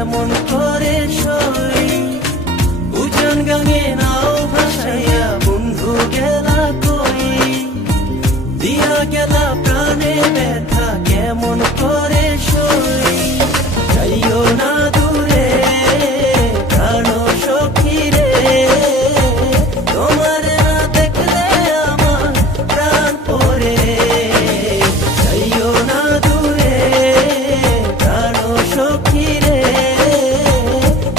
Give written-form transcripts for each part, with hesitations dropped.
কেমন করে সই উজান গাঙে নাও ভাসাইয়া বন্ধু গেলা কই দিয়া গেলা প্রাণে ব্যথা কেমন করে সই যাইও না দূরে প্রাণ সখী রে তোমার না দেখলে আমার প্রাণ পড়ে যাইও না দূরে প্রাণ সখী রে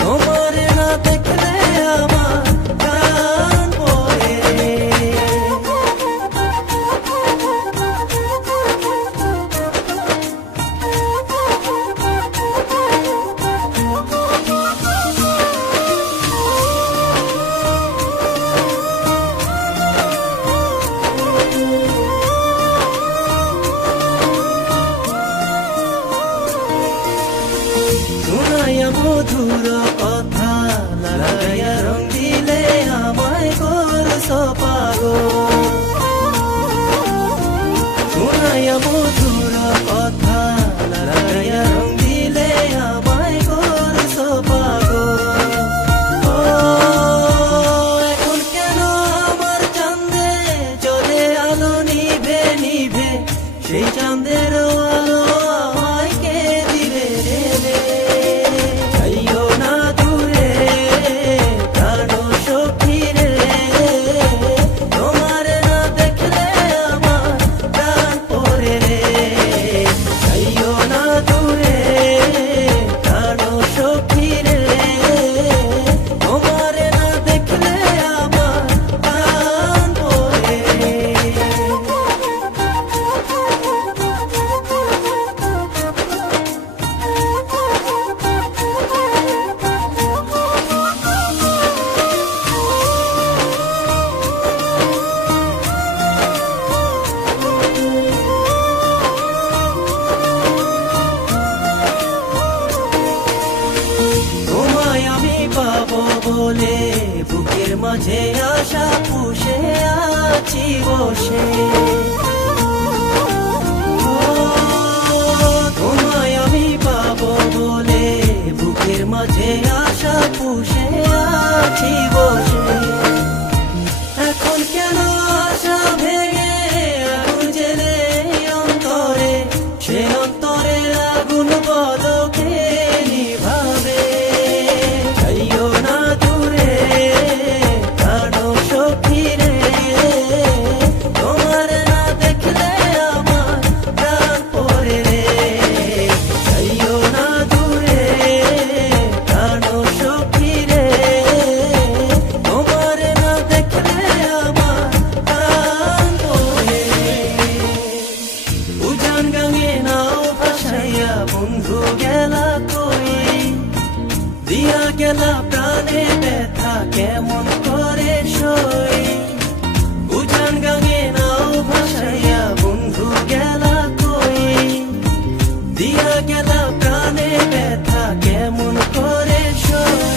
তোমার না দেখলে আমার প্রাণ পড়ে শুনাইয়া মধুর কথা লাগাইয়া রং দিলে আমায় করছ পাগল শুনাইয়া মধুর কথা লাগাইয়া রং দিলে আমায় করছ পাগল এখন কেন আমার চাঁদে জ্বলে আলো নিভে নিভে সেই চাঁদের আলো আমায় কে দিবে রে যাইও না দূরে প্রাণ সখী রে তোমার না দেখলে আমার প্রাণ পড়ে রে যাইও না দূরে প্রাণ সখী রে তোমার না দেখলে আমার প্রাণ পড়ে তোমায় আমি পাবো বলে বুকের মাঝে আশা পুষে আছি বসে তোমায় আমি পাবো বলে বুকের মাঝে আশা পুষে আছি বসে এখন কেন আশা ভেঙে আগুন জেলে অন্তরে সে অন্তরে আগুন বদকে নিভাবে যাইও না দূরে প্রাণ সখী রে তোমার না দেখলে আমার প্রাণ পড়ে রে যাইও না দূরে প্রাণ সখী রে তোমার না দেখলে আমার প্রাণ পড়ে উজান গাঙে নাও ভাসাইয়া বন্ধু গেলা কই দিয়া গেলা প্রাণে ব্যথা কেমন করে সই উজান গাঙে নাও ভাসাইয়া বন্ধু গেলা কই দিয়া গেলা প্রাণে ব্যথা কেমন করে সই